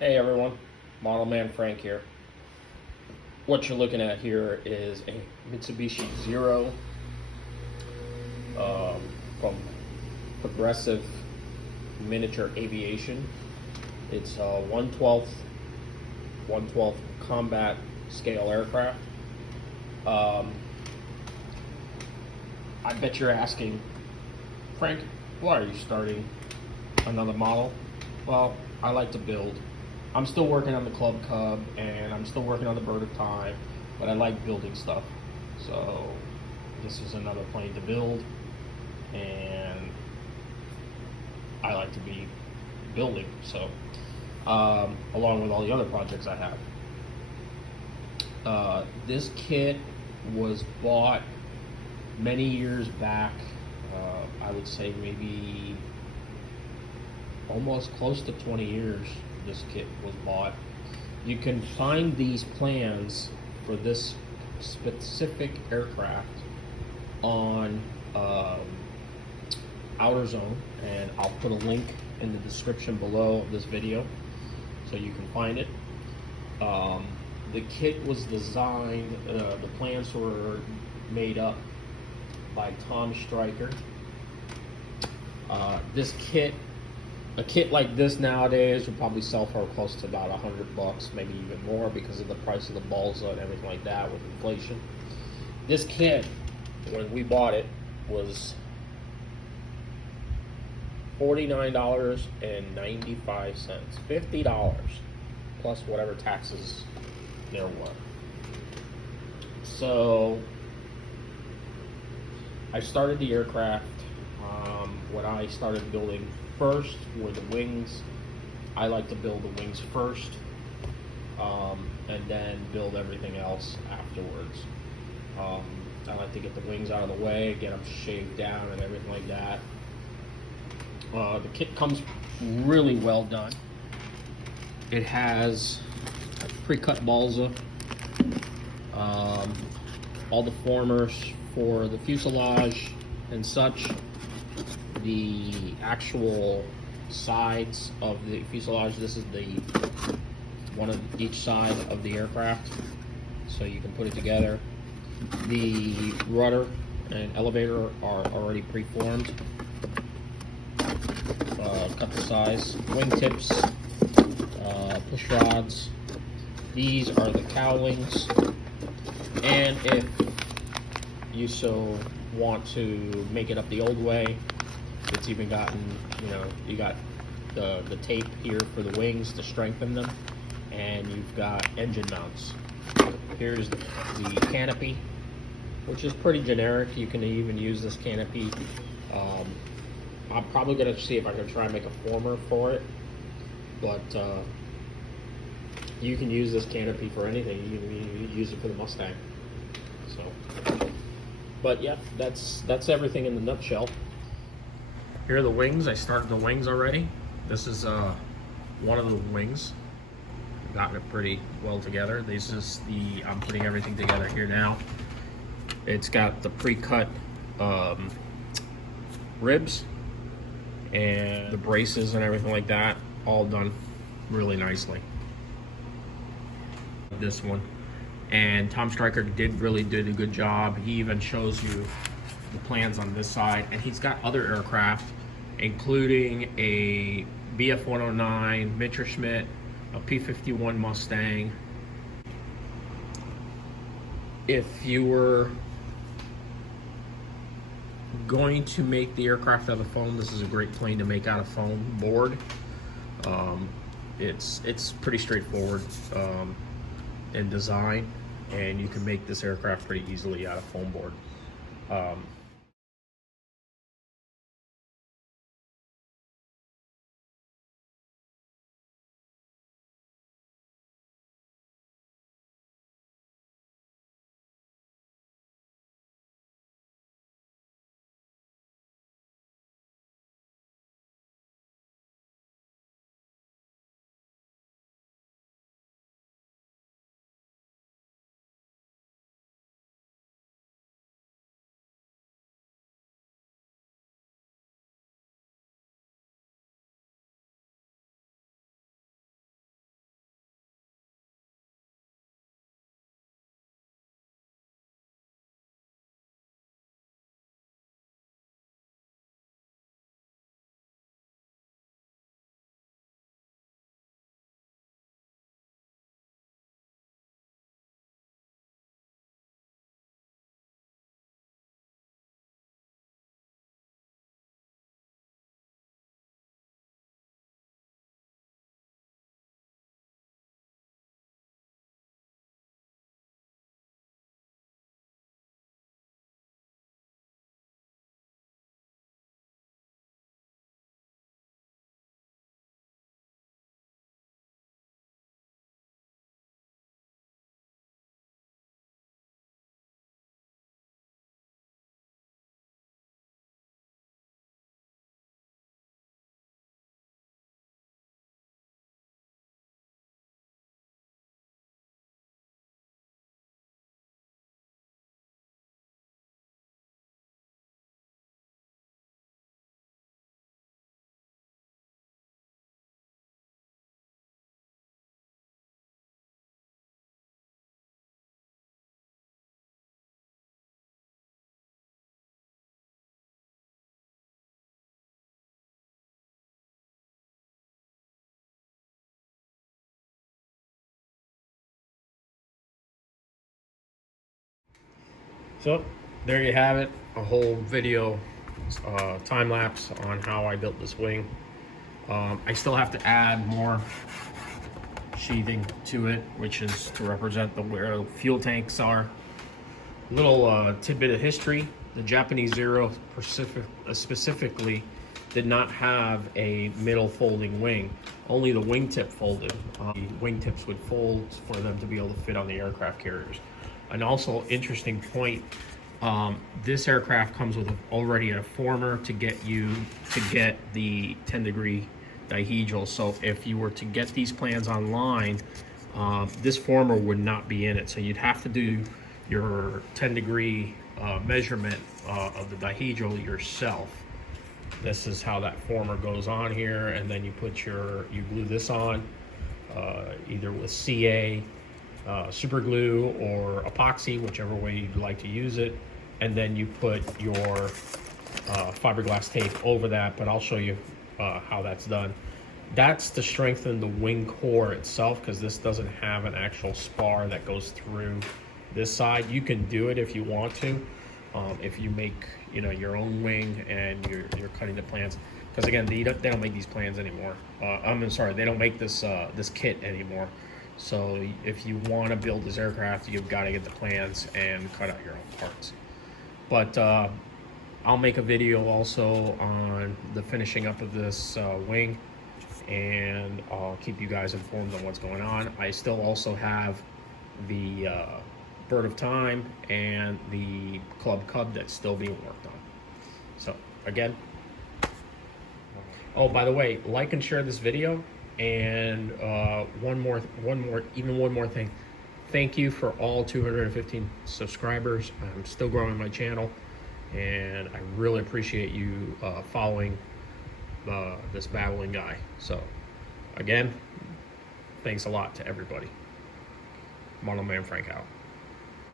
Hey everyone, Model Man Frank here. What you're looking at here is a Mitsubishi Zero um, from Progressive Miniature Aviation. It's a 1/12 combat scale aircraft. Um, I bet you're asking, Frank, why are you starting another model? Well, I like to build. I'm still working on the Club Cub and I'm still working on the Bird of Time, but I like building stuff. So this is another plane to build, and I like to be building. So along with all the other projects I have. This kit was bought many years back. I would say maybe almost close to 20 years this kit was bought. You can find these plans for this specific aircraft on Outer Zone, and I'll put a link in the description below of this video so you can find it. The kit was designed, the plans were made up by Tom Stryker. This kit, a kit like this nowadays would probably sell for close to about $100, maybe even more, because of the price of the balsa and everything like that with inflation. This kit, when we bought it, was $49.95, $50 plus whatever taxes there were. So I started the aircraft. What I started building first were the wings. I like to build the wings first, and then build everything else afterwards. I like to get the wings out of the way, get them shaved down and everything like that. The kit comes really well done. It has a pre-cut balsa, all the formers for the fuselage and such, the actual sides of the fuselage. This is the one of each side of the aircraft, so you can put it together. The rudder and elevator are already pre-formed. Cut the size, wingtips, push rods. These are the cowlings, and if you so want to make it up the old way, it's even gotten, you got the tape here for the wings to strengthen them, and you've got engine mounts. Here's the canopy, which is pretty generic. You can even use this canopy. I'm probably going to see if I can try and make a former for it, but you can use this canopy for anything. You can use it for the Mustang. So, but yeah, that's everything in the nutshell. Here are the wings. I started the wings already. This is one of the wings. Got it pretty well together. This is I'm putting everything together here now. It's got the pre-cut ribs and the braces and everything like that, all done really nicely. This one, and Tom Stryker really did a good job. He even shows you the plans on this side, and he's got other aircraft, including a BF-109 Mitterschmitt, a P-51 Mustang. If you were going to make the aircraft out of foam, this is a great plane to make out of foam board. It's pretty straightforward in design, and you can make this aircraft pretty easily out of foam board. So there you have it, a whole video time lapse on how I built this wing. I still have to add more sheathing to it, which is to represent where the fuel tanks are. Little tidbit of history: the Japanese Zero specifically did not have a middle folding wing. Only the wingtip folded. The wingtips would fold for them to be able to fit on the aircraft carriers. And also, interesting point, this aircraft comes with already a former to get the 10-degree dihedral. So if you were to get these plans online, this former would not be in it. So you'd have to do your 10-degree measurement of the dihedral yourself. This is how that former goes on here, and then you glue this on either with CA, super glue, or epoxy, whichever way you'd like to use it, and then you put your fiberglass tape over that. But I'll show you how that's done. That's to strengthen the wing core itself, because this doesn't have an actual spar that goes through this side. You can do it if you want to, if you make your own wing and you're cutting the plans, because again they don't make these plans anymore. I'm sorry, they don't make this this kit anymore. So if you want to build this aircraft, you've got to get the plans and cut out your own parts. But I'll make a video also on the finishing up of this wing, and I'll keep you guys informed on what's going on. I still also have the Bird of Time and the Club Cub that's still being worked on. So again, oh, by the way, like and share this video. And one more thing. Thank you for all 215 subscribers. I'm still growing my channel, and I really appreciate you following this babbling guy. So again, thanks a lot to everybody. Model Man Frank out.